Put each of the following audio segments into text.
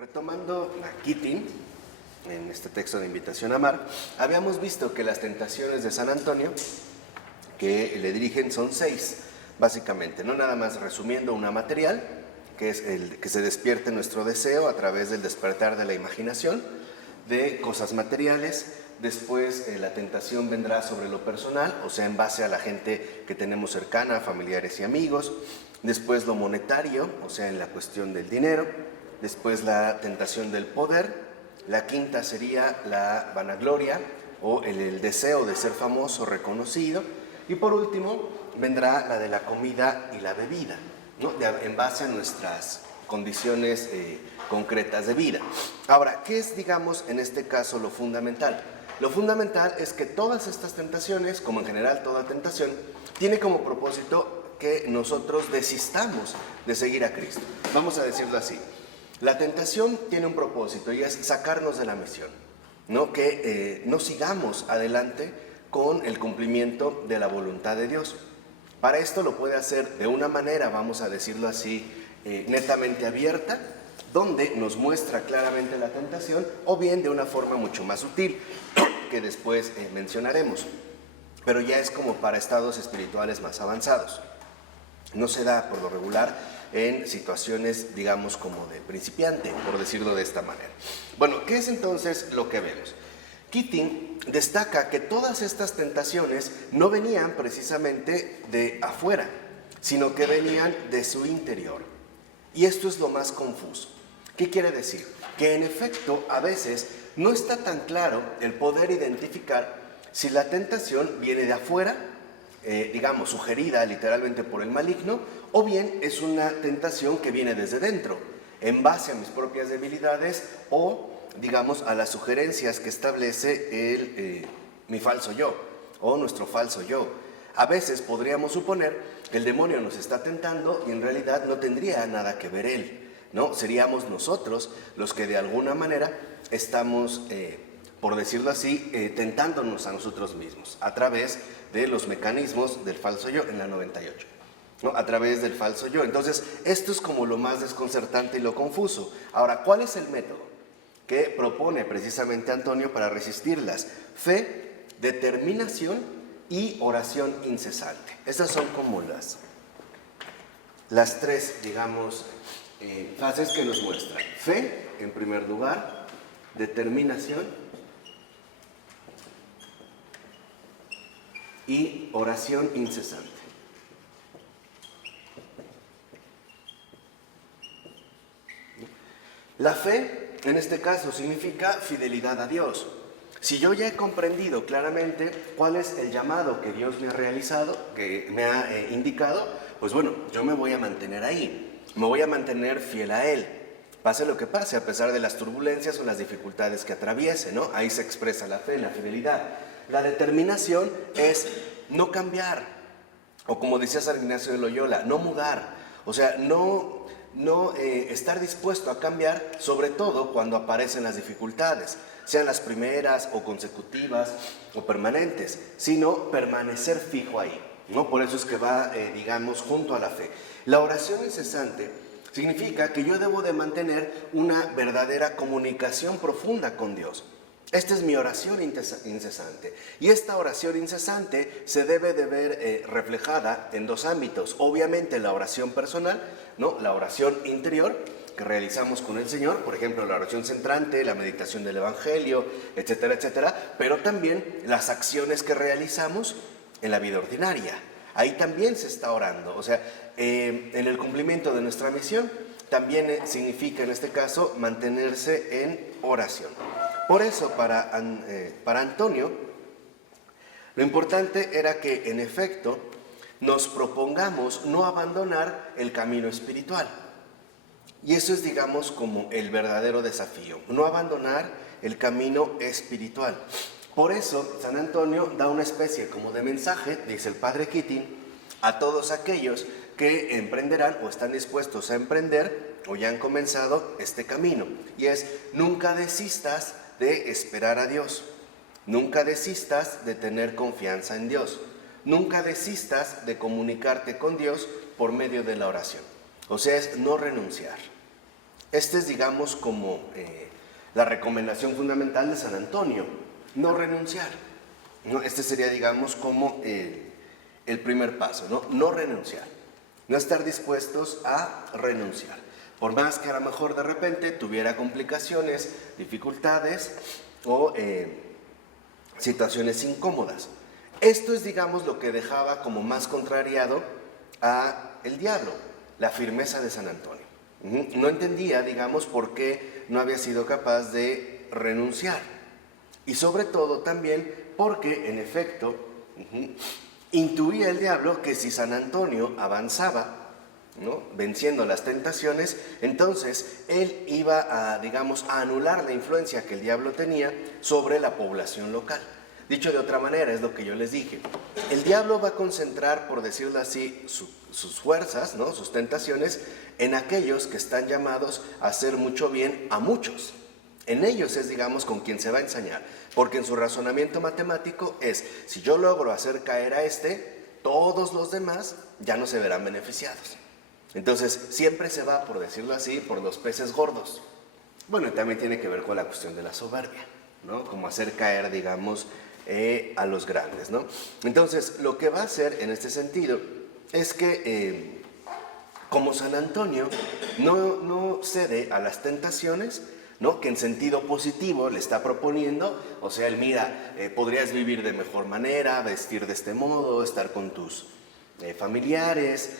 Retomando a Keating, en este texto de Invitación a Amar, habíamos visto que las tentaciones de San Antonio que le dirigen son 6, básicamente, no nada más resumiendo una material, que es el que se despierte nuestro deseo a través del despertar de la imaginación, de cosas materiales. Después la tentación vendrá sobre lo personal, o sea, en base a la gente que tenemos cercana, familiares y amigos. Después lo monetario, o sea, en la cuestión del dinero. Después la tentación del poder. La quinta sería la vanagloria o el deseo de ser famoso, reconocido. Y por último vendrá la de la comida y la bebida, ¿no? En base a nuestras condiciones concretas de vida. Ahora, ¿qué es, digamos, en este caso lo fundamental? Lo fundamental es que todas estas tentaciones, como en general toda tentación, tiene como propósito que nosotros desistamos de seguir a Cristo. Vamos a decirlo así. La tentación tiene un propósito y es sacarnos de la misión, ¿no? Que no sigamos adelante con el cumplimiento de la voluntad de Dios. Para esto lo puede hacer de una manera, vamos a decirlo así, netamente abierta, donde nos muestra claramente la tentación, o bien de una forma mucho más sutil, que después mencionaremos, pero ya es como para estados espirituales más avanzados. No se da por lo regular en situaciones, digamos, como de principiante, por decirlo de esta manera. Bueno, ¿qué es entonces lo que vemos? Keating destaca que todas estas tentaciones no venían precisamente de afuera, sino que venían de su interior. Y esto es lo más confuso. ¿Qué quiere decir? Que en efecto, a veces no está tan claro el poder identificar si la tentación viene de afuera, digamos, sugerida literalmente por el maligno, o bien es una tentación que viene desde dentro, en base a mis propias debilidades o, digamos, a las sugerencias que establece mi falso yo o nuestro falso yo. A veces podríamos suponer que el demonio nos está tentando y en realidad no tendría nada que ver él, ¿no? Seríamos nosotros los que de alguna manera estamos, por decirlo así, tentándonos a nosotros mismos a través de los mecanismos del falso yo en la 98, ¿no? A través del falso yo. Entonces, esto es como lo más desconcertante y lo confuso. Ahora, ¿cuál es el método que propone precisamente Antonio para resistirlas? Fe, determinación y oración incesante. Estas son como las tres, digamos, fases que nos muestran. Fe, en primer lugar, determinación y oración incesante. La fe, en este caso, significa fidelidad a Dios. Si yo ya he comprendido claramente cuál es el llamado que Dios me ha realizado, que me ha indicado, pues bueno, yo me voy a mantener ahí, me voy a mantener fiel a Él, pase lo que pase, a pesar de las turbulencias o las dificultades que atraviese, ¿no? Ahí se expresa la fe, la fidelidad. La determinación es no cambiar, o como decía San Ignacio de Loyola, no mudar, o sea, no estar dispuesto a cambiar, sobre todo cuando aparecen las dificultades, sean las primeras o consecutivas o permanentes, sino permanecer fijo ahí, ¿no? Por eso es que va, digamos, junto a la fe. La oración incesante significa que yo debo de mantener una verdadera comunicación profunda con Dios. Esta es mi oración incesante. Y esta oración incesante se debe de ver reflejada en dos ámbitos. Obviamente la oración personal, ¿no? La oración interior que realizamos con el Señor, por ejemplo, la oración centrante, la meditación del Evangelio, etcétera, etcétera, pero también las acciones que realizamos en la vida ordinaria. Ahí también se está orando. O sea, en el cumplimiento de nuestra misión también significa en este caso mantenerse en oración. Por eso para Antonio lo importante era que en efecto nos propongamos no abandonar el camino espiritual. Y eso es, digamos, como el verdadero desafío, no abandonar el camino espiritual. Por eso San Antonio da una especie como de mensaje, dice el padre Keating, a todos aquellos que emprenderán o están dispuestos a emprender o ya han comenzado este camino. Y es, nunca desistas de esperar a Dios, nunca desistas de tener confianza en Dios, nunca desistas de comunicarte con Dios por medio de la oración. O sea, es no renunciar. Esta es, digamos, como la recomendación fundamental de San Antonio, no renunciar, ¿no? Este sería, digamos, como el primer paso, ¿no? No renunciar, no estar dispuestos a renunciar. Por más que a lo mejor de repente tuviera complicaciones, dificultades o situaciones incómodas. Esto es, digamos, lo que dejaba como más contrariado a el diablo, la firmeza de San Antonio. No entendía, digamos, por qué no había sido capaz de renunciar. Y sobre todo también porque, en efecto, intuía el diablo que si San Antonio avanzaba, ¿no?, venciendo las tentaciones, entonces él iba a, digamos, a anular la influencia que el diablo tenía sobre la población local. Dicho de otra manera, es lo que yo les dije, el diablo va a concentrar, por decirlo así, sus fuerzas, ¿no?, sus tentaciones, en aquellos que están llamados a hacer mucho bien a muchos. En ellos es, digamos, con quien se va a ensañar, porque en su razonamiento matemático es, si yo logro hacer caer a este, todos los demás ya no se verán beneficiados. Entonces, siempre se va, por decirlo así, por los peces gordos. Bueno, y también tiene que ver con la cuestión de la soberbia, ¿no? Como hacer caer, digamos, a los grandes, ¿no? Entonces, lo que va a hacer en este sentido es que, como San Antonio no cede a las tentaciones, ¿no?, que en sentido positivo le está proponiendo, o sea, él mira, podrías vivir de mejor manera, vestir de este modo, estar con tus familiares,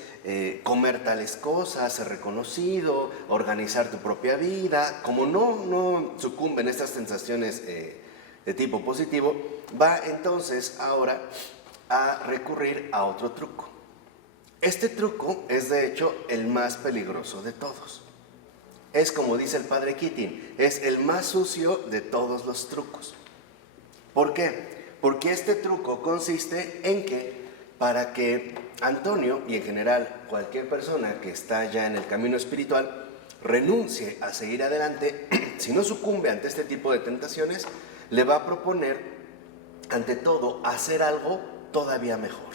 comer tales cosas, ser reconocido, organizar tu propia vida. Como no sucumben estas sensaciones de tipo positivo, va entonces ahora a recurrir a otro truco. Este truco es de hecho el más peligroso de todos. Es, como dice el padre Keating, es el más sucio de todos los trucos. ¿Por qué? Porque este truco consiste en que para que Antonio, y en general cualquier persona que está ya en el camino espiritual, renuncie a seguir adelante, si no sucumbe ante este tipo de tentaciones, le va a proponer, ante todo, hacer algo todavía mejor.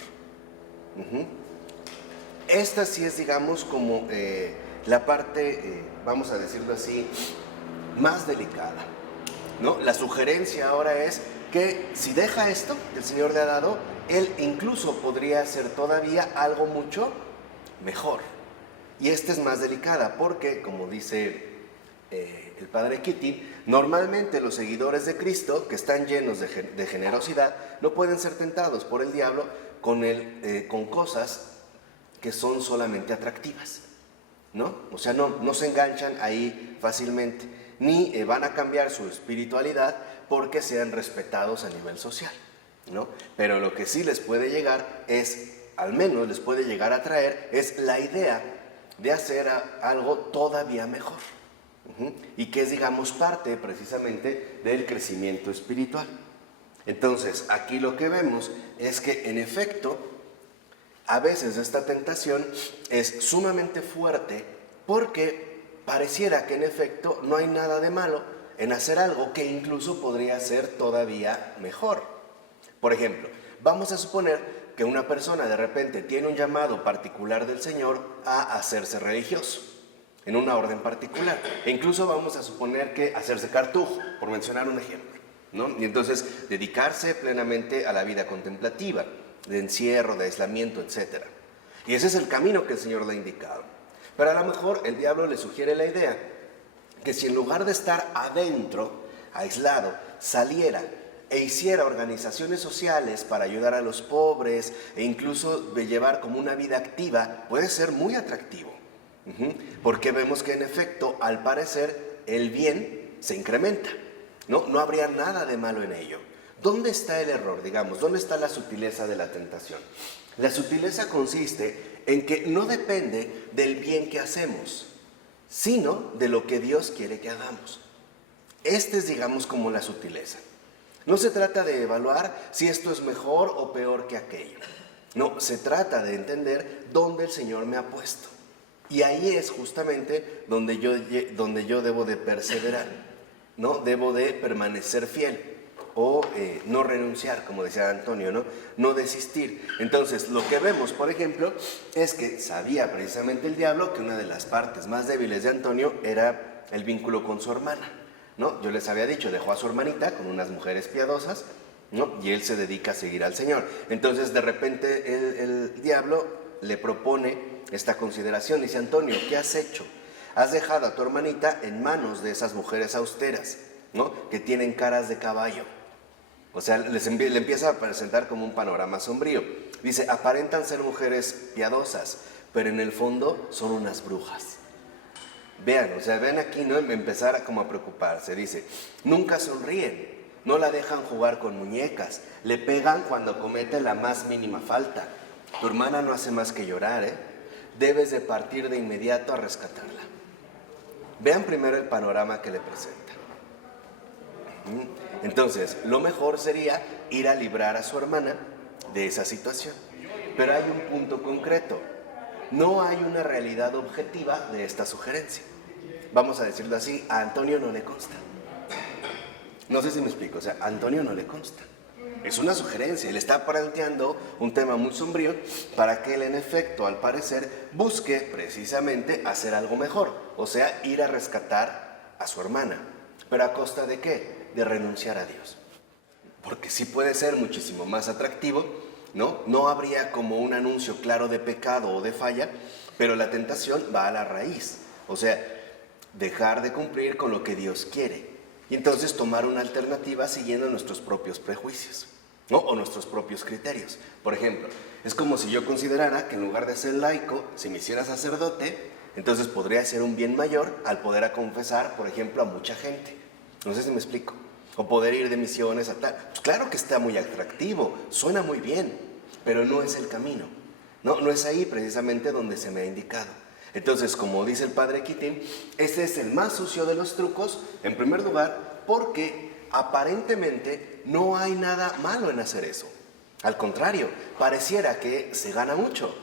Esta sí es, digamos, como la parte, vamos a decirlo así, más delicada, ¿no? La sugerencia ahora es que si deja esto que el Señor le ha dado, él incluso podría hacer todavía algo mucho mejor. Y esta es más delicada porque, como dice el padre Keating, normalmente los seguidores de Cristo, que están llenos de generosidad, no pueden ser tentados por el diablo con cosas que son solamente atractivas, ¿no? O sea, no se enganchan ahí fácilmente, ni van a cambiar su espiritualidad porque sean respetados a nivel social, ¿no? Pero lo que sí les puede llegar es, al menos les puede llegar a traer, es la idea de hacer algo todavía mejor, y que es, digamos, parte precisamente del crecimiento espiritual. Entonces, aquí lo que vemos es que, en efecto, a veces esta tentación es sumamente fuerte porque pareciera que en efecto no hay nada de malo en hacer algo que incluso podría ser todavía mejor. Por ejemplo, vamos a suponer que una persona de repente tiene un llamado particular del Señor a hacerse religioso, en una orden particular. E incluso vamos a suponer que hacerse cartujo, por mencionar un ejemplo, ¿no? Y entonces dedicarse plenamente a la vida contemplativa, de encierro, de aislamiento, etc. Y ese es el camino que el Señor le ha indicado. Pero a lo mejor el diablo le sugiere la idea que si en lugar de estar adentro, aislado, saliera e hiciera organizaciones sociales para ayudar a los pobres e incluso de llevar como una vida activa, puede ser muy atractivo. Porque vemos que en efecto, al parecer, el bien se incrementa, ¿no? No habría nada de malo en ello. ¿Dónde está el error, digamos? ¿Dónde está la sutileza de la tentación? La sutileza consiste en que no depende del bien que hacemos, sino de lo que Dios quiere que hagamos. Esta es, digamos, como la sutileza. No se trata de evaluar si esto es mejor o peor que aquello. No, se trata de entender dónde el Señor me ha puesto. Y ahí es justamente donde yo debo de perseverar, ¿no? Debo de permanecer fiel. O no renunciar, como decía Antonio, no desistir. Entonces, lo que vemos, por ejemplo, es que sabía precisamente el diablo que una de las partes más débiles de Antonio era el vínculo con su hermana, ¿no? Yo les había dicho, dejó a su hermanita con unas mujeres piadosas, ¿no? Y él se dedica a seguir al Señor. Entonces, de repente, el diablo le propone esta consideración. Dice: Antonio, ¿qué has hecho? Has dejado a tu hermanita en manos de esas mujeres austeras, ¿no? Que tienen caras de caballo. O sea, le empieza a presentar como un panorama sombrío. Dice: aparentan ser mujeres piadosas, pero en el fondo son unas brujas. Vean, o sea, ven aquí, ¿no? Empezar como a preocuparse. Dice: nunca sonríen, no la dejan jugar con muñecas, le pegan cuando comete la más mínima falta. Tu hermana no hace más que llorar, ¿eh? Debes de partir de inmediato a rescatarla. Vean primero el panorama que le presenta. Entonces, lo mejor sería ir a librar a su hermana de esa situación. Pero hay un punto concreto. No hay una realidad objetiva de esta sugerencia. Vamos a decirlo así, a Antonio no le consta. No sé si me explico, o sea, a Antonio no le consta. Es una sugerencia, él está planteando un tema muy sombrío para que él, en efecto, al parecer, busque precisamente hacer algo mejor, o sea, ir a rescatar a su hermana. ¿Pero a costa de qué? De renunciar a Dios. Porque sí puede ser muchísimo más atractivo, ¿no? No habría como un anuncio claro de pecado o de falla, pero la tentación va a la raíz, o sea, dejar de cumplir con lo que Dios quiere y entonces tomar una alternativa siguiendo nuestros propios prejuicios, ¿no? O nuestros propios criterios. Por ejemplo, es como si yo considerara que en lugar de ser laico, si me hiciera sacerdote, entonces podría ser un bien mayor al poder confesar, por ejemplo, a mucha gente. No sé si me explico. O poder ir de misiones a tal. Pues claro que está muy atractivo, suena muy bien, pero no es el camino. No es ahí precisamente donde se me ha indicado. Entonces, como dice el padre Keating, este es el más sucio de los trucos, en primer lugar, porque aparentemente no hay nada malo en hacer eso. Al contrario, pareciera que se gana mucho,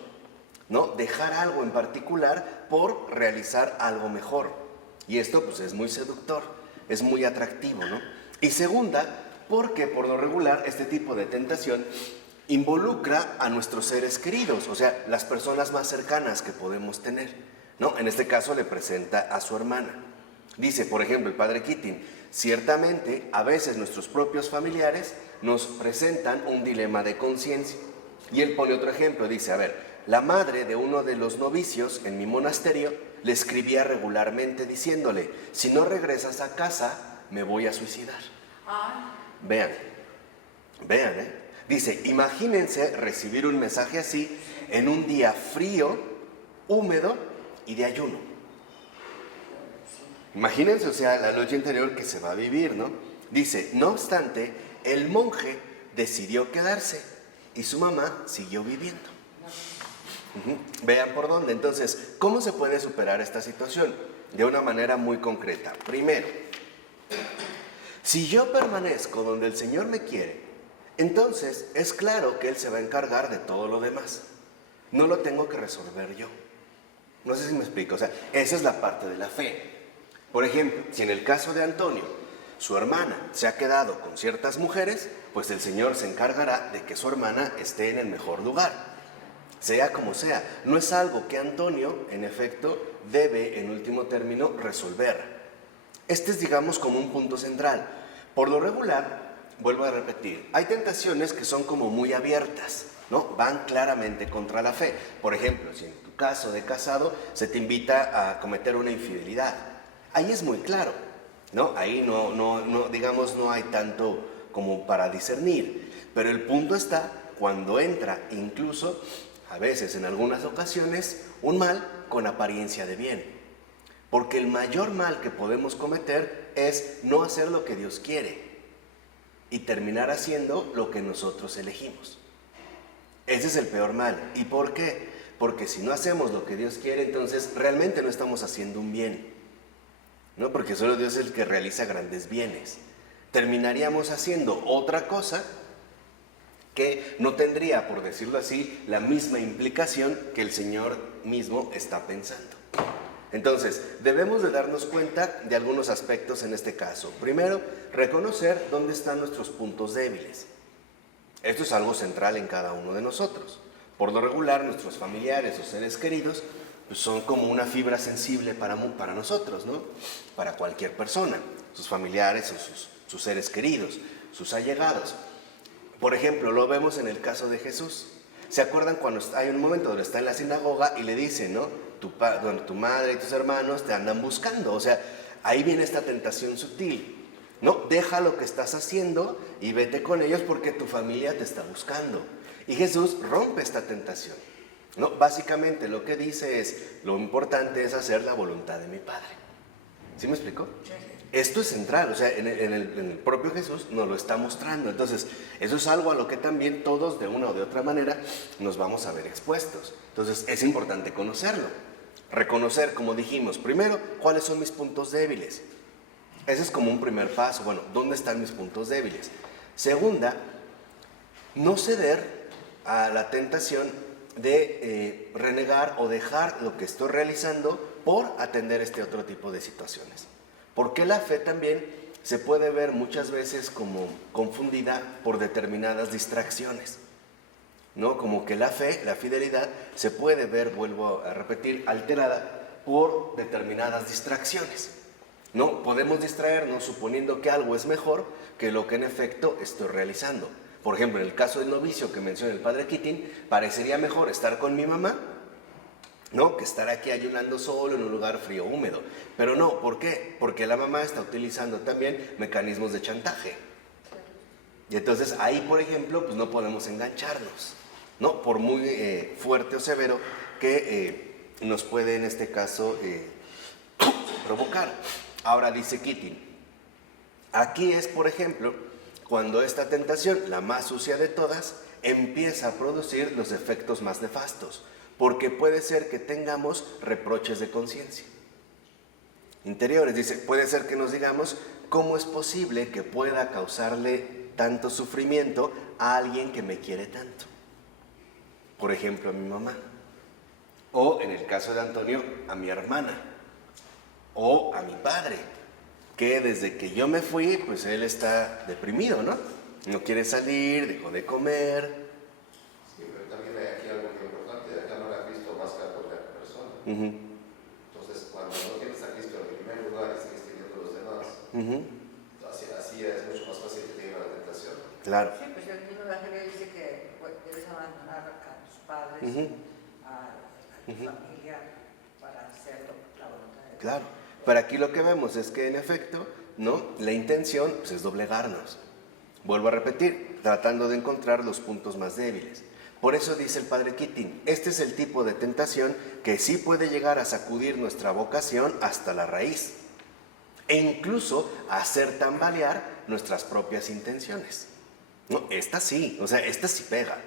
¿no? Dejar algo en particular por realizar algo mejor. Y esto pues es muy seductor, es muy atractivo, ¿no? Y segunda, porque por lo regular este tipo de tentación involucra a nuestros seres queridos, o sea, las personas más cercanas que podemos tener, ¿no? En este caso le presenta a su hermana. Dice, por ejemplo, el padre Keating: ciertamente, a veces nuestros propios familiares nos presentan un dilema de conciencia. Y él pone otro ejemplo, dice: a ver, la madre de uno de los novicios en mi monasterio le escribía regularmente diciéndole: si no regresas a casa, me voy a suicidar. Vean, ¿eh? Dice: imagínense recibir un mensaje así en un día frío, húmedo y de ayuno. Imagínense, o sea, la noche interior que se va a vivir, ¿no? Dice: no obstante, el monje decidió quedarse y su mamá siguió viviendo. Vean por dónde. Entonces, ¿cómo se puede superar esta situación? De una manera muy concreta. Primero, si yo permanezco donde el Señor me quiere, entonces es claro que Él se va a encargar de todo lo demás. No lo tengo que resolver yo. No sé si me explico. O sea, esa es la parte de la fe. Por ejemplo, si en el caso de Antonio, su hermana se ha quedado con ciertas mujeres, pues el Señor se encargará de que su hermana esté en el mejor lugar. Sea como sea, no es algo que Antonio, en efecto, debe, en último término, resolver. Este es, digamos, como un punto central. Por lo regular, vuelvo a repetir, hay tentaciones que son como muy abiertas, ¿no? Van claramente contra la fe. Por ejemplo, si en tu caso de casado se te invita a cometer una infidelidad, ahí es muy claro, ¿no? Ahí digamos, no hay tanto como para discernir. Pero el punto está cuando entra incluso, a veces en algunas ocasiones, un mal con apariencia de bien. Porque el mayor mal que podemos cometer es no hacer lo que Dios quiere y terminar haciendo lo que nosotros elegimos. Ese es el peor mal. ¿Y por qué? Porque si no hacemos lo que Dios quiere, entonces realmente no estamos haciendo un bien, ¿no? Porque solo Dios es el que realiza grandes bienes. Terminaríamos haciendo otra cosa que no tendría, por decirlo así, la misma implicación que el Señor mismo está pensando. Entonces, debemos de darnos cuenta de algunos aspectos en este caso. Primero, reconocer dónde están nuestros puntos débiles. Esto es algo central en cada uno de nosotros. Por lo regular, nuestros familiares o seres queridos pues son como una fibra sensible para nosotros, ¿no? Para cualquier persona, sus familiares o sus seres queridos, sus allegados. Por ejemplo, lo vemos en el caso de Jesús. ¿Se acuerdan cuando hay un momento donde está en la sinagoga y le dicen, ¿no? Tu madre y tus hermanos te andan buscando. O sea, ahí viene esta tentación sutil, ¿no? Deja lo que estás haciendo y vete con ellos porque tu familia te está buscando. Y Jesús rompe esta tentación, ¿no? Básicamente lo que dice es, lo importante es hacer la voluntad de mi Padre. ¿Sí me explico? Esto es central, o sea, en el propio Jesús nos lo está mostrando. Entonces, eso es algo a lo que también todos, de una o de otra manera, nos vamos a ver expuestos. Entonces, es importante conocerlo. Reconocer, como dijimos, primero, cuáles son mis puntos débiles. Ese es como un primer paso. Bueno, ¿dónde están mis puntos débiles? Segunda, no ceder a la tentación de renegar o dejar lo que estoy realizando por atender este otro tipo de situaciones. Porque la fe también se puede ver muchas veces como confundida por determinadas distracciones, ¿no? Como que la fe, la fidelidad, se puede ver, vuelvo a repetir, alterada por determinadas distracciones, ¿no? Podemos distraernos suponiendo que algo es mejor que lo que en efecto estoy realizando. Por ejemplo, en el caso del novicio que menciona el padre Keating, parecería mejor estar con mi mamá, ¿no? Que estar aquí ayunando solo en un lugar frío, húmedo. Pero no, ¿por qué? Porque la mamá está utilizando también mecanismos de chantaje. Y entonces ahí, por ejemplo, pues no podemos engancharnos, ¿no? Por muy fuerte o severo que nos puede en este caso provocar. Ahora dice Keating, aquí es, por ejemplo, cuando esta tentación, la más sucia de todas, empieza a producir los efectos más nefastos. Porque puede ser que tengamos reproches de conciencia interiores. Dice, puede ser que nos digamos, ¿cómo es posible que pueda causarle tanto sufrimiento a alguien que me quiere tanto? Por ejemplo, a mi mamá. O en el caso de Antonio, a mi hermana. O a mi padre, que desde que yo me fui, pues él está deprimido, ¿no? No quiere salir, dejó de comer. Entonces, cuando no tienes a Cristo en primer lugar y sigues teniendo los demás, así es mucho más fácil que te lleve a la tentación. Claro. Sí, pues el mismo Evangelio dice que debes abandonar a tus padres, a tu familia, para hacer la voluntad de Dios. Claro. Pero aquí lo que vemos es que en efecto, ¿no? La intención pues, es doblegarnos. Vuelvo a repetir, tratando de encontrar los puntos más débiles. Por eso dice el padre Keating, este es el tipo de tentación que sí puede llegar a sacudir nuestra vocación hasta la raíz e incluso a hacer tambalear nuestras propias intenciones. No, esta sí, o sea, esta sí pega,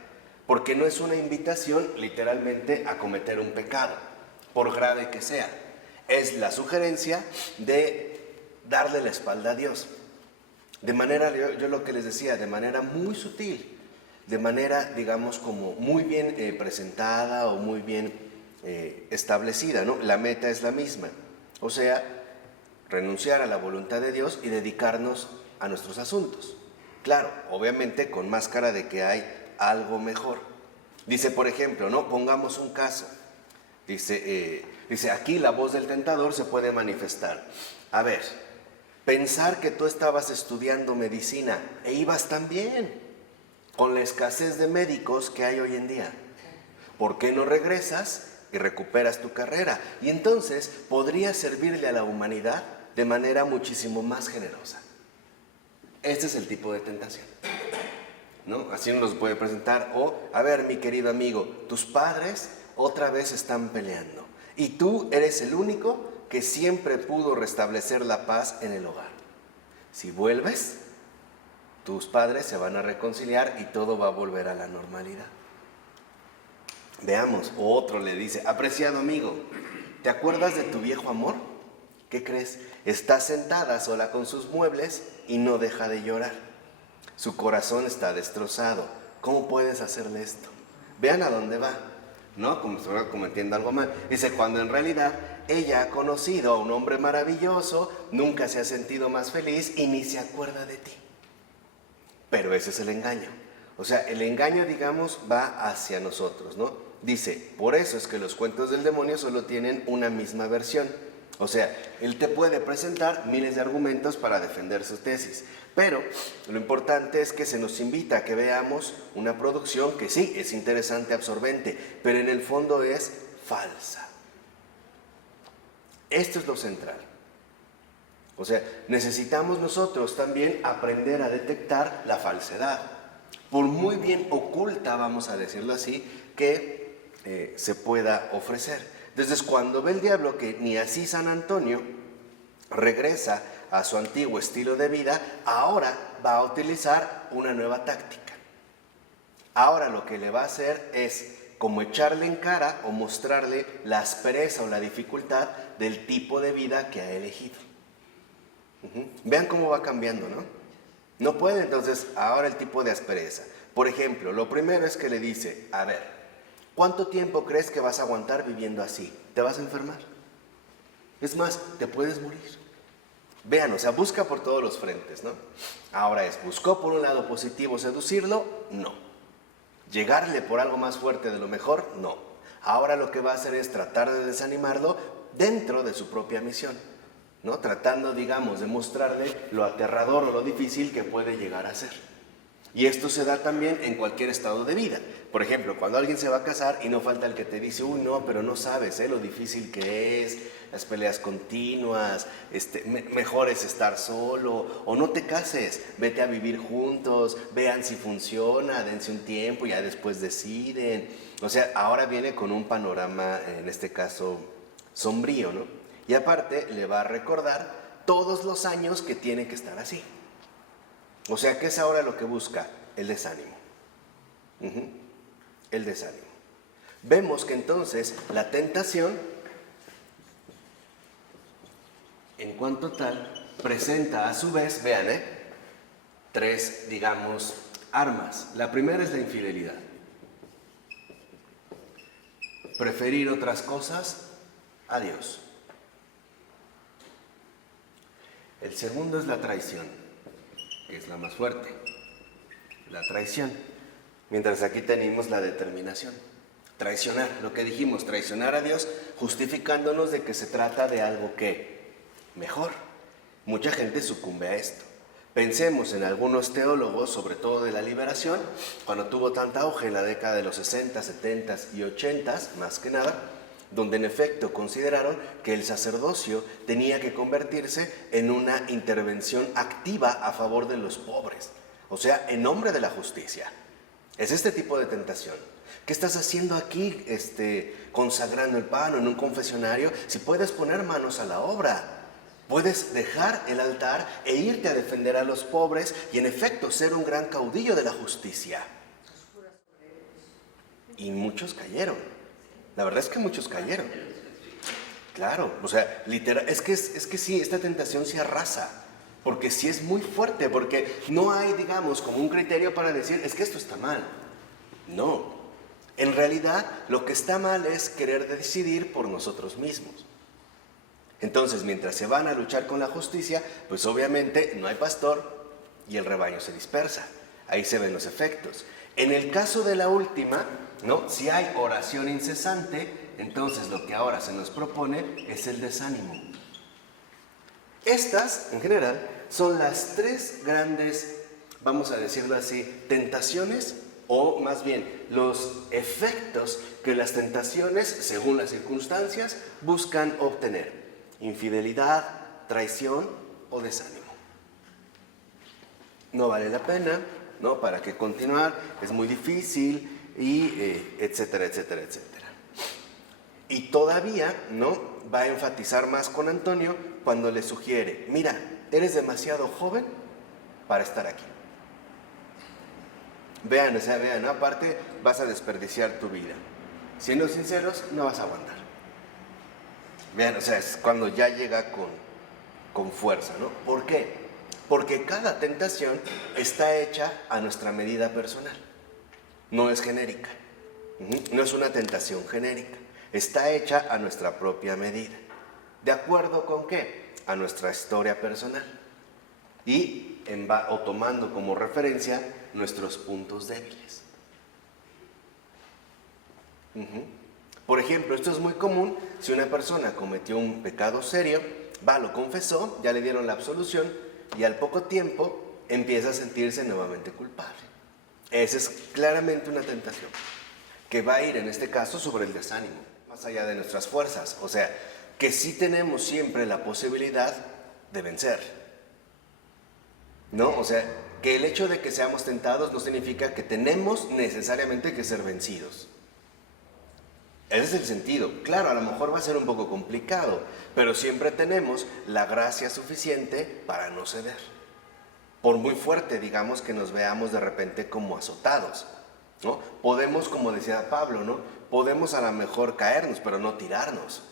porque no es una invitación literalmente a cometer un pecado, por grave que sea. Es la sugerencia de darle la espalda a Dios. De manera, yo lo que les decía, de manera muy sutil. De manera, digamos, como muy bien presentada o muy bien establecida, ¿no? La meta es la misma, o sea, renunciar a la voluntad de Dios y dedicarnos a nuestros asuntos. Claro, obviamente con máscara de que hay algo mejor. Dice, por ejemplo, ¿no? Pongamos un caso. Dice, aquí la voz del tentador se puede manifestar. A ver, pensar que tú estabas estudiando medicina e ibas tan bien, con la escasez de médicos que hay hoy en día. ¿Por qué no regresas y recuperas tu carrera? Y entonces podrías servirle a la humanidad de manera muchísimo más generosa. Este es el tipo de tentación, ¿no? Así nos los puede presentar. O, a ver, mi querido amigo, tus padres otra vez están peleando. Y tú eres el único que siempre pudo restablecer la paz en el hogar. Si vuelves, tus padres se van a reconciliar y todo va a volver a la normalidad. Veamos, otro le dice, apreciado amigo, ¿te acuerdas de tu viejo amor? ¿Qué crees? Está sentada sola con sus muebles y no deja de llorar. Su corazón está destrozado. ¿Cómo puedes hacerle esto? Vean a dónde va, ¿no? Como si estuviera cometiendo algo mal. Dice, cuando en realidad ella ha conocido a un hombre maravilloso, nunca se ha sentido más feliz y ni se acuerda de ti. Pero ese es el engaño. O sea, el engaño, digamos, va hacia nosotros, ¿no? Dice, por eso es que los cuentos del demonio solo tienen una misma versión. O sea, él te puede presentar miles de argumentos para defender su tesis, pero lo importante es que se nos invita a que veamos una producción que sí, es interesante, absorbente, pero en el fondo es falsa. Esto es lo central. O sea, necesitamos nosotros también aprender a detectar la falsedad, por muy bien oculta, vamos a decirlo así, que se pueda ofrecer. Entonces, cuando ve el diablo que ni así San Antonio regresa a su antiguo estilo de vida, ahora va a utilizar una nueva táctica. Ahora lo que le va a hacer es como echarle en cara o mostrarle la aspereza o la dificultad del tipo de vida que ha elegido. Vean cómo va cambiando, ¿no? No puede entonces ahora el tipo de aspereza. Por ejemplo, lo primero es que le dice, a ver, ¿cuánto tiempo crees que vas a aguantar viviendo así? ¿Te vas a enfermar? Es más, te puedes morir. Vean, o sea, busca por todos los frentes, ¿no? Ahora ¿buscó por un lado positivo seducirlo? No. ¿Llegarle por algo más fuerte de lo mejor? No. Ahora lo que va a hacer es tratar de desanimarlo dentro de su propia misión, ¿no? Tratando, digamos, de mostrarle lo aterrador o lo difícil que puede llegar a ser. Y esto se da también en cualquier estado de vida. Por ejemplo, cuando alguien se va a casar y no falta el que te dice, uy, no, pero no sabes lo difícil que es, las peleas continuas, mejor es estar solo, o no te cases, vete a vivir juntos, vean si funciona, dense un tiempo, ya después deciden. O sea, ahora viene con un panorama, en este caso, sombrío, ¿no? Y aparte le va a recordar todos los años que tiene que estar así. O sea, ¿qué es ahora lo que busca? El desánimo. El desánimo. Vemos que entonces la tentación, en cuanto tal, presenta a su vez, vean, tres, digamos, armas. La primera es la infidelidad. Preferir otras cosas a Dios. El segundo es la traición, que es la más fuerte, la traición. Mientras aquí tenemos la determinación. Traicionar, lo que dijimos, traicionar a Dios, justificándonos de que se trata de algo que mejor. Mucha gente sucumbe a esto. Pensemos en algunos teólogos, sobre todo de la liberación, cuando tuvo tanta auge en la década de los 60, 70 y 80, más que nada, donde en efecto consideraron que el sacerdocio tenía que convertirse en una intervención activa a favor de los pobres, o sea, en nombre de la justicia. Es este tipo de tentación. ¿Qué estás haciendo aquí, consagrando el pan o en un confesionario? Si puedes poner manos a la obra, puedes dejar el altar e irte a defender a los pobres y en efecto ser un gran caudillo de la justicia. Y muchos cayeron. La verdad es que muchos cayeron. Claro, o sea, literal, es que sí, esta tentación se arrasa, porque sí es muy fuerte, porque no hay, digamos, como un criterio para decir, es que esto está mal. No, en realidad lo que está mal es querer decidir por nosotros mismos. Entonces, mientras se van a luchar con la justicia, pues obviamente no hay pastor y el rebaño se dispersa. Ahí se ven los efectos. En el caso de la última, ¿no? Si hay oración incesante, entonces lo que ahora se nos propone es el desánimo. Estas, en general, son las tres grandes, vamos a decirlo así, tentaciones, o más bien, los efectos que las tentaciones, según las circunstancias, buscan obtener. Infidelidad, traición o desánimo. No vale la pena, ¿no? ¿Para qué continuar? Es muy difícil, y etcétera, etcétera, etcétera. Y todavía, ¿no? Va a enfatizar más con Antonio cuando le sugiere, mira, eres demasiado joven para estar aquí. Vean, o sea, vean, ¿no? Aparte vas a desperdiciar tu vida. Siendo sinceros, no vas a aguantar. Vean, o sea, es cuando ya llega con fuerza, ¿no? ¿Por qué? Porque cada tentación está hecha a nuestra medida personal. No es genérica. No es una tentación genérica. Está hecha a nuestra propia medida. ¿De acuerdo con qué? A nuestra historia personal. Y o tomando como referencia nuestros puntos débiles. Por ejemplo, esto es muy común si una persona cometió un pecado serio, va, lo confesó, ya le dieron la absolución y al poco tiempo empieza a sentirse nuevamente culpable. Esa es claramente una tentación que va a ir en este caso sobre el desánimo, más allá de nuestras fuerzas. O sea, que sí tenemos siempre la posibilidad de vencer, ¿no? O sea, que el hecho de que seamos tentados no significa que tenemos necesariamente que ser vencidos. Ese es el sentido. Claro, a lo mejor va a ser un poco complicado, pero siempre tenemos la gracia suficiente para no ceder. Por muy fuerte, digamos, que nos veamos de repente como azotados, ¿no? Podemos, como decía Pablo, ¿no? Podemos a lo mejor caernos, pero no tirarnos.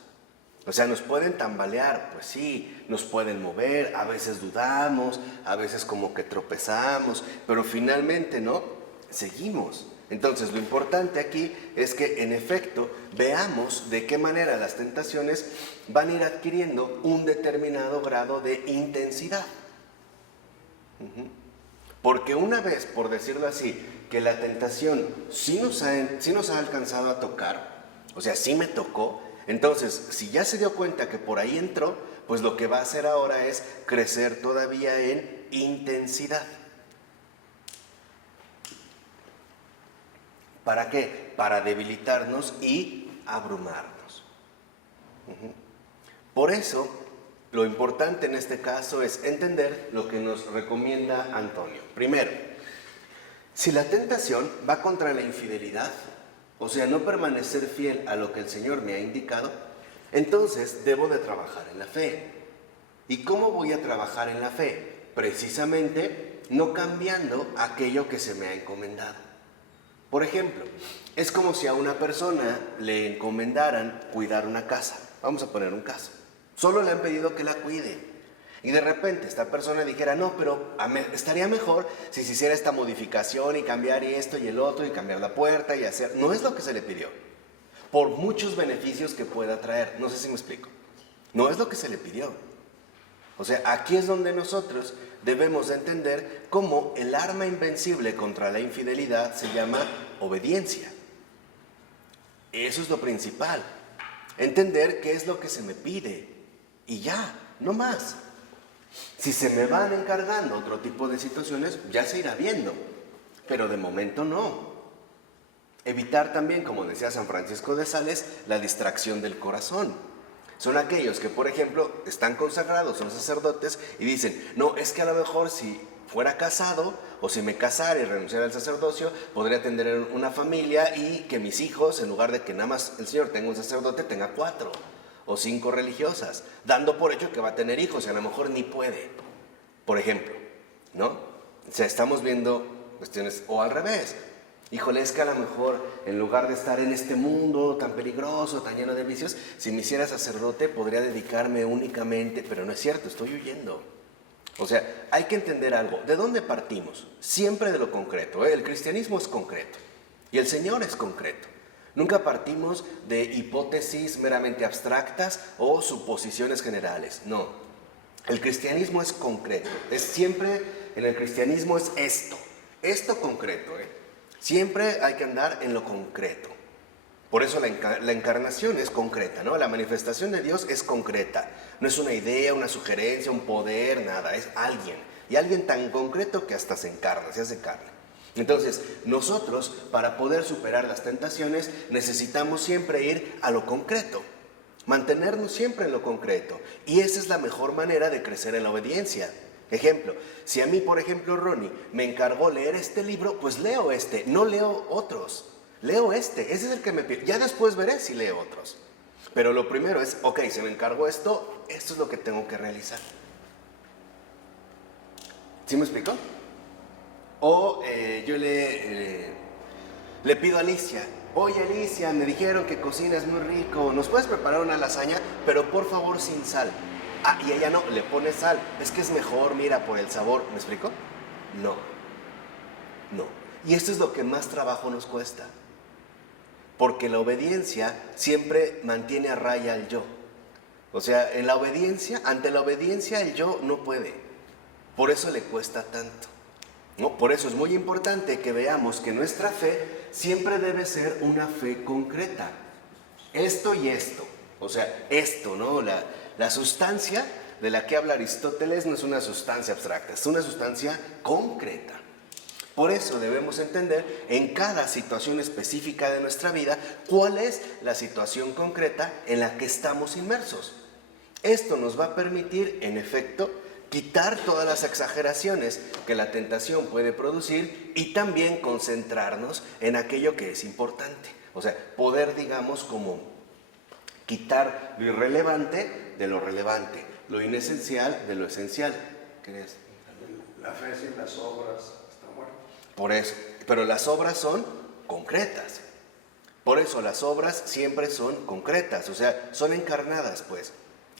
O sea, nos pueden tambalear, pues sí, nos pueden mover, a veces dudamos, a veces como que tropezamos, pero finalmente, ¿no? Seguimos. Entonces, lo importante aquí es que, en efecto, veamos de qué manera las tentaciones van a ir adquiriendo un determinado grado de intensidad. Porque una vez, por decirlo así, que la tentación sí nos ha alcanzado a tocar, o sea, sí me tocó, entonces, si ya se dio cuenta que por ahí entró, pues lo que va a hacer ahora es crecer todavía en intensidad. ¿Para qué? Para debilitarnos y abrumarnos. Por eso, lo importante en este caso es entender lo que nos recomienda Antonio. Primero, si la tentación va contra la infidelidad, o sea, no permanecer fiel a lo que el Señor me ha indicado, entonces debo de trabajar en la fe. ¿Y cómo voy a trabajar en la fe? Precisamente no cambiando aquello que se me ha encomendado. Por ejemplo, es como si a una persona le encomendaran cuidar una casa. Vamos a poner un caso. Solo le han pedido que la cuide. Y de repente esta persona dijera, no, pero estaría mejor si se hiciera esta modificación y cambiar esto y el otro y cambiar la puerta y hacer... No es lo que se le pidió, por muchos beneficios que pueda traer. No sé si me explico. No es lo que se le pidió. O sea, aquí es donde nosotros debemos de entender cómo el arma invencible contra la infidelidad se llama obediencia. Eso es lo principal. Entender qué es lo que se me pide y ya, no más. Si se me van encargando otro tipo de situaciones, ya se irá viendo, pero de momento no. Evitar también, como decía San Francisco de Sales, la distracción del corazón. Son aquellos que, por ejemplo, están consagrados, son sacerdotes y dicen, no, es que a lo mejor si fuera casado o si me casara y renunciara al sacerdocio, podría tener una familia y que mis hijos, en lugar de que nada más el Señor tenga un sacerdote, tenga 4 o 5 religiosas, dando por hecho que va a tener hijos y a lo mejor ni puede, por ejemplo, ¿no? O sea, estamos viendo cuestiones, o al revés. Híjole, es que a lo mejor en lugar de estar en este mundo tan peligroso, tan lleno de vicios, si me hiciera sacerdote podría dedicarme únicamente, pero no es cierto, estoy huyendo. O sea, hay que entender algo. ¿De dónde partimos? Siempre de lo concreto, ¿eh? El cristianismo es concreto y el Señor es concreto. Nunca partimos de hipótesis meramente abstractas o suposiciones generales, no. El cristianismo es concreto, es siempre, en el cristianismo es esto concreto, ¿eh? Siempre hay que andar en lo concreto. Por eso la encarnación es concreta, ¿no? La manifestación de Dios es concreta. No es una idea, una sugerencia, un poder, nada. Es alguien. Y alguien tan concreto que hasta se encarna, se hace carne. Entonces, nosotros, para poder superar las tentaciones, necesitamos siempre ir a lo concreto. Mantenernos siempre en lo concreto. Y esa es la mejor manera de crecer en la obediencia. Ejemplo, si a mí, por ejemplo, Ronnie, me encargó leer este libro, pues leo este, no leo otros. Leo este, ese es el que me pide. Ya después veré si leo otros. Pero lo primero es, ok, se me encargó esto es lo que tengo que realizar. ¿Sí me explico? O yo le pido a Alicia, oye Alicia, me dijeron que cocinas muy rico, ¿nos puedes preparar una lasaña? Pero por favor sin sal. Ah, y ella no, le pone sal. Es que es mejor, mira, por el sabor. ¿Me explico? No. Y esto es lo que más trabajo nos cuesta. Porque la obediencia siempre mantiene a raya al yo. O sea, ante la obediencia el yo no puede. Por eso le cuesta tanto. ¿no? Por eso es muy importante que veamos que nuestra fe siempre debe ser una fe concreta. Esto y esto. O sea, esto, ¿no? La sustancia de la que habla Aristóteles no es una sustancia abstracta, es una sustancia concreta. Por eso debemos entender en cada situación específica de nuestra vida cuál es la situación concreta en la que estamos inmersos. Esto nos va a permitir, en efecto, quitar todas las exageraciones que la tentación puede producir y también concentrarnos en aquello que es importante. O sea, poder, digamos, como quitar lo irrelevante de lo relevante, lo inesencial de lo esencial. ¿Crees? La fe sin las obras está muerta. Por eso, pero las obras son concretas. Por eso las obras siempre son concretas, o sea, son encarnadas, pues.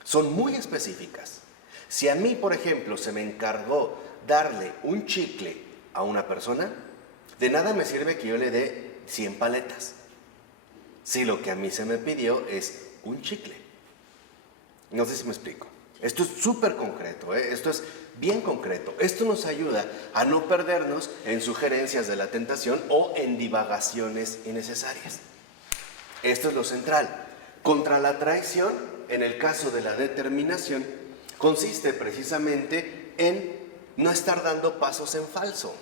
Son muy específicas. Si a mí, por ejemplo, se me encargó darle un chicle a una persona, de nada me sirve que yo le dé 100 paletas. Si lo que a mí se me pidió es un chicle. No sé si me explico. Esto es súper concreto, ¿eh? Esto es bien concreto. Esto nos ayuda a no perdernos en sugerencias de la tentación o en divagaciones innecesarias. Esto es lo central. Contra la traición, en el caso de la determinación, consiste precisamente en no estar dando pasos en falso,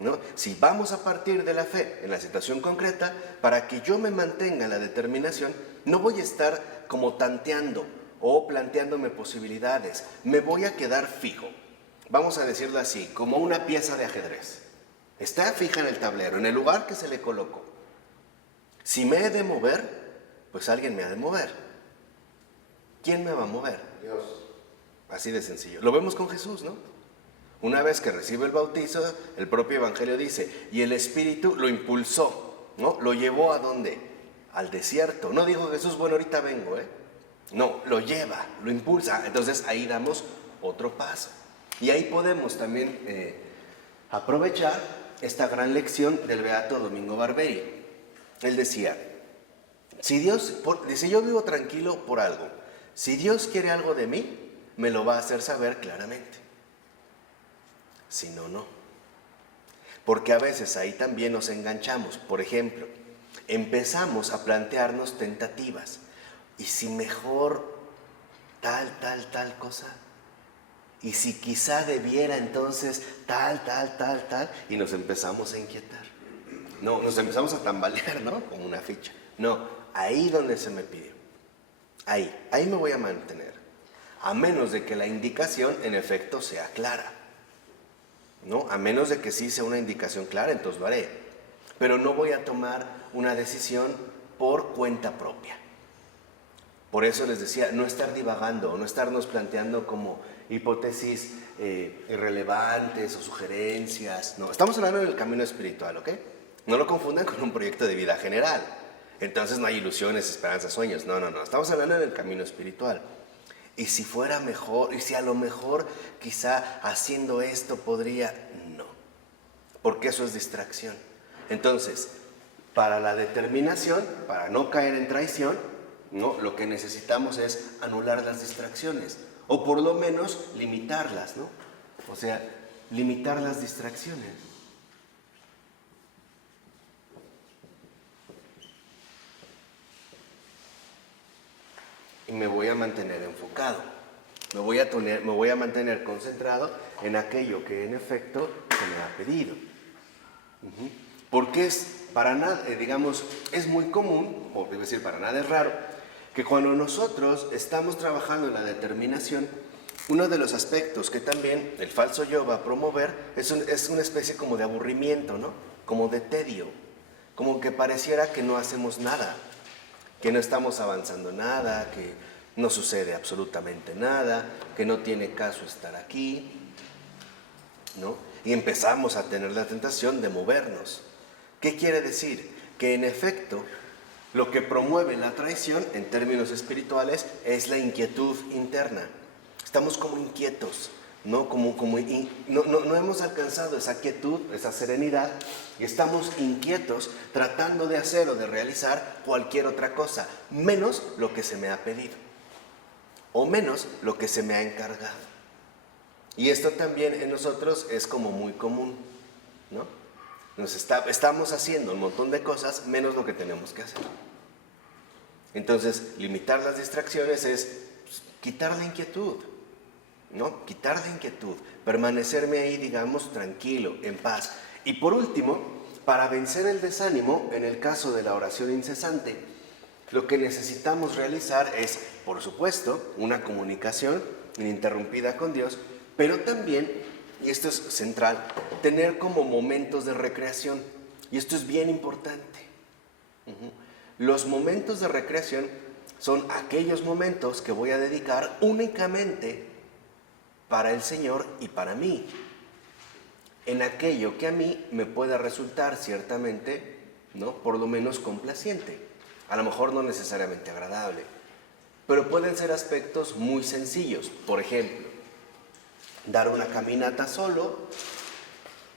¿no? Si vamos a partir de la fe en la situación concreta, para que yo me mantenga en la determinación, no voy a estar como tanteando o planteándome posibilidades, me voy a quedar fijo. Vamos a decirlo así, como una pieza de ajedrez. Está fija en el tablero, en el lugar que se le colocó. Si me he de mover, pues alguien me ha de mover. ¿Quién me va a mover? Dios. Así de sencillo. Lo vemos con Jesús, ¿no? Una vez que recibe el bautizo, el propio Evangelio dice, y el Espíritu lo impulsó, ¿no? Lo llevó ¿a dónde? Al desierto. No dijo Jesús, bueno, ahorita vengo, ¿eh? No, lo lleva, lo impulsa. Entonces ahí damos otro paso. Y ahí podemos también aprovechar esta gran lección del beato Domingo Barberi. Él decía, dice, yo vivo tranquilo por algo. Si Dios quiere algo de mí, me lo va a hacer saber claramente. Si no, no. Porque a veces ahí también nos enganchamos. Por ejemplo, empezamos a plantearnos tentativas. ¿Y si mejor tal cosa? ¿Y si quizá debiera entonces tal? Y nos empezamos a inquietar. No, nos empezamos a tambalear, ¿no? Como una ficha. No, ahí donde se me pidió. Ahí me voy a mantener. A menos de que la indicación en efecto sea clara. ¿No? A menos de que sí sea una indicación clara, entonces lo haré. Pero no voy a tomar una decisión por cuenta propia. Por eso les decía, no estar divagando, no estarnos planteando como hipótesis irrelevantes o sugerencias. No, estamos hablando del camino espiritual, ¿ok? No lo confundan con un proyecto de vida general. Entonces no hay ilusiones, esperanzas, sueños. No. Estamos hablando del camino espiritual. Y si fuera mejor, y si a lo mejor quizá haciendo esto podría, no. Porque eso es distracción. Entonces, para la determinación, para no caer en traición, ¿no? Lo que necesitamos es anular las distracciones. O por lo menos limitarlas, ¿no? O sea, limitar las distracciones. Y me voy a mantener enfocado, me voy a mantener concentrado en aquello que en efecto se me ha pedido. Porque es para nada, digamos, es muy común, o debo decir para nada es raro, que cuando nosotros estamos trabajando en la determinación, uno de los aspectos que también el falso yo va a promover es una especie como de aburrimiento, ¿no? Como de tedio, como que pareciera que no hacemos nada, que no estamos avanzando nada, que no sucede absolutamente nada, que no tiene caso estar aquí, ¿no? Y empezamos a tener la tentación de movernos. ¿Qué quiere decir? Que en efecto, lo que promueve la traición en términos espirituales es la inquietud interna. Estamos como inquietos, ¿no? No hemos alcanzado esa quietud, esa serenidad, y estamos inquietos tratando de hacer o de realizar cualquier otra cosa, menos lo que se me ha pedido, o menos lo que se me ha encargado. Y esto también en nosotros es como muy común, ¿no? Estamos haciendo un montón de cosas menos lo que tenemos que hacer. Entonces, limitar las distracciones es pues, quitar la inquietud, ¿no? Quitar la inquietud, permanecerme ahí, digamos, tranquilo, en paz. Y por último, para vencer el desánimo, en el caso de la oración incesante, lo que necesitamos realizar es, por supuesto, una comunicación ininterrumpida con Dios, pero también, y esto es central, tener como momentos de recreación. Y esto es bien importante. Los momentos de recreación son aquellos momentos que voy a dedicar únicamente para el Señor y para mí, en aquello que a mí me pueda resultar ciertamente, ¿no?, por lo menos complaciente, a lo mejor no necesariamente agradable, pero pueden ser aspectos muy sencillos. Por ejemplo, dar una caminata solo,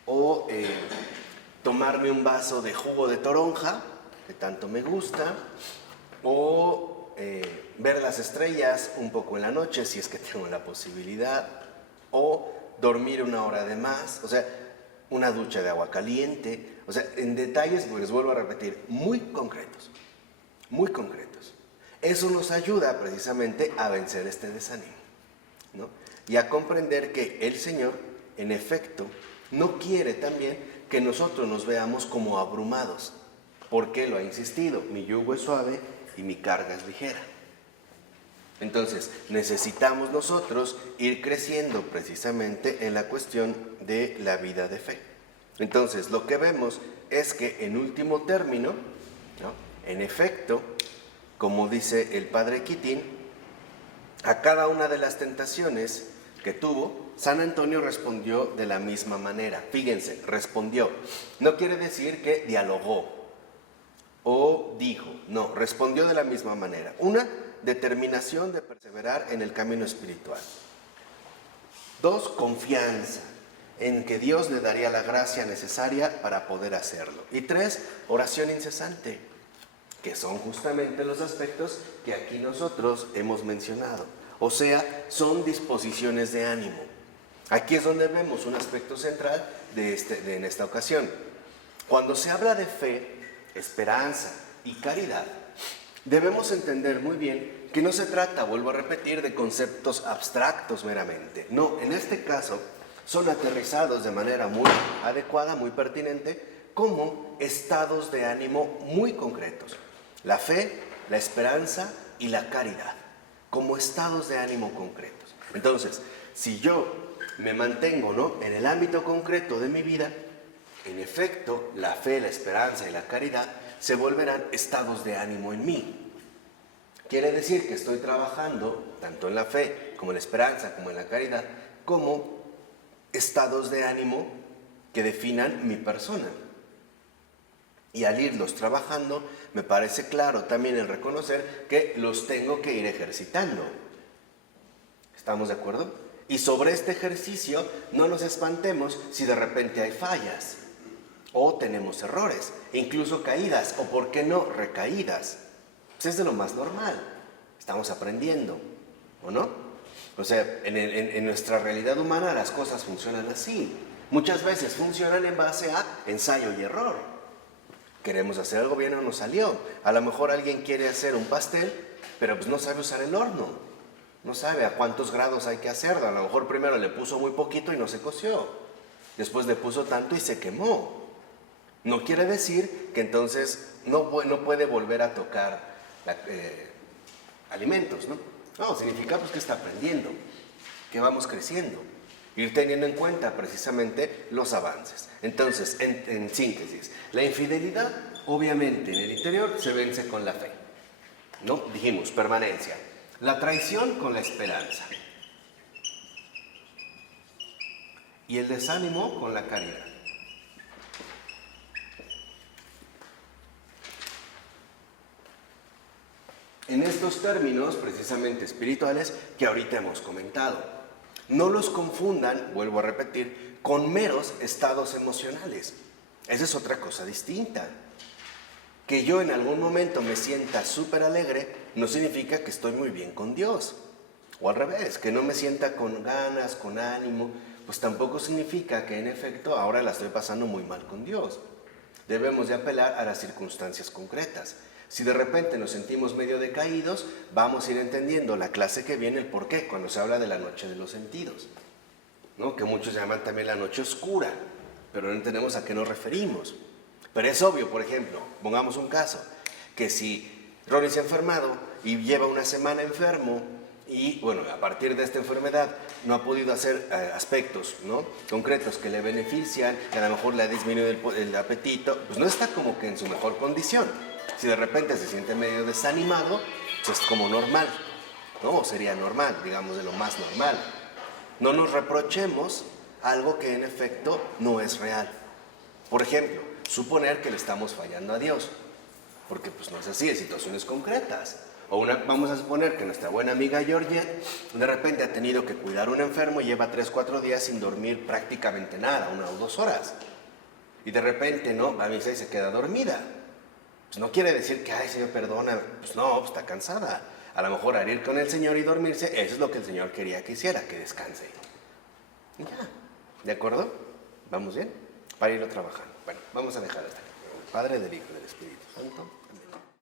o tomarme un vaso de jugo de toronja, que tanto me gusta, o ver las estrellas un poco en la noche, si es que tengo la posibilidad, o dormir una hora de más, o sea, una ducha de agua caliente, o sea, en detalles, pues les vuelvo a repetir, muy concretos, muy concretos. Eso nos ayuda precisamente a vencer este desánimo, ¿no? Y a comprender que el Señor, en efecto, no quiere también que nosotros nos veamos como abrumados, porque lo ha insistido, mi yugo es suave y mi carga es ligera. Entonces, necesitamos nosotros ir creciendo precisamente en la cuestión de la vida de fe. Entonces, lo que vemos es que en último término, ¿no?, en efecto, como dice el padre Quitín, a cada una de las tentaciones que tuvo, San Antonio respondió de la misma manera. Fíjense, respondió. No quiere decir que dialogó o dijo, no, respondió de la misma manera. Una, determinación de perseverar en el camino espiritual. 2, confianza en que Dios le daría la gracia necesaria para poder hacerlo. Y 3, oración incesante, que son justamente los aspectos que aquí nosotros hemos mencionado. O sea, son disposiciones de ánimo. Aquí es donde vemos un aspecto central en esta ocasión. Cuando se habla de fe, esperanza y caridad, debemos entender muy bien que no se trata, vuelvo a repetir, de conceptos abstractos meramente. No, en este caso son aterrizados de manera muy adecuada, muy pertinente, como estados de ánimo muy concretos. La fe, la esperanza y la caridad, como estados de ánimo concretos. Entonces, si yo me mantengo, ¿no?, en el ámbito concreto de mi vida, en efecto, la fe, la esperanza y la caridad se volverán estados de ánimo en mí. Quiere decir que estoy trabajando, tanto en la fe, como en la esperanza, como en la caridad, como estados de ánimo que definan mi persona. Y al irlos trabajando, me parece claro también el reconocer que los tengo que ir ejercitando. ¿Estamos de acuerdo? Y sobre este ejercicio, no nos espantemos si de repente hay fallas, o tenemos errores, e incluso caídas, o por qué no, recaídas. Pues es de lo más normal. Estamos aprendiendo, ¿o no? O sea, en nuestra realidad humana las cosas funcionan así. Muchas veces funcionan en base a ensayo y error. Queremos hacer algo bien o no salió. A lo mejor alguien quiere hacer un pastel, pero pues no sabe usar el horno. No sabe a cuántos grados hay que hacerlo. A lo mejor primero le puso muy poquito y no se coció. Después le puso tanto y se quemó. No quiere decir que entonces no puede volver a tocar alimentos, ¿no? No, significa pues que está aprendiendo, que vamos creciendo. Ir teniendo en cuenta precisamente los avances. Entonces, en síntesis, la infidelidad obviamente en el interior se vence con la fe, ¿no? Dijimos, permanencia. La traición con la esperanza. Y el desánimo con la caridad. En estos términos precisamente espirituales que ahorita hemos comentado. No los confundan, vuelvo a repetir, con meros estados emocionales. Esa es otra cosa distinta. Que yo en algún momento me sienta súper alegre no significa que estoy muy bien con Dios. O al revés, que no me sienta con ganas, con ánimo, pues tampoco significa que en efecto ahora la estoy pasando muy mal con Dios. Debemos de apelar a las circunstancias concretas. Si de repente nos sentimos medio decaídos, vamos a ir entendiendo la clase que viene, el por qué, cuando se habla de la noche de los sentidos, ¿no? Que muchos llaman también la noche oscura, pero no entendemos a qué nos referimos. Pero es obvio, por ejemplo, pongamos un caso, que si Ronnie se ha enfermado y lleva una semana enfermo, y bueno, a partir de esta enfermedad no ha podido hacer aspectos, ¿no?, concretos que le benefician, que a lo mejor le ha disminuido el apetito, pues no está como que en su mejor condición. Si de repente se siente medio desanimado, pues es como normal, ¿no? O sería normal, digamos, de lo más normal. No nos reprochemos algo que en efecto no es real. Por ejemplo, suponer que le estamos fallando a Dios, porque pues no es así, en situaciones concretas. O vamos a suponer que nuestra buena amiga Georgette de repente ha tenido que cuidar a un enfermo y lleva 3-4 días sin dormir prácticamente nada, 1 o 2 horas. Y de repente, ¿no?, va a misa y se queda dormida. Pues no quiere decir que, ay, Señor, perdona. Pues no, pues está cansada. A lo mejor al ir con el Señor y dormirse, eso es lo que el Señor quería que hiciera, que descanse. Y ya, ¿de acuerdo? ¿Vamos bien? Para irlo trabajando. Bueno, vamos a dejar hasta aquí. Padre, del Hijo y del Espíritu Santo. Amén.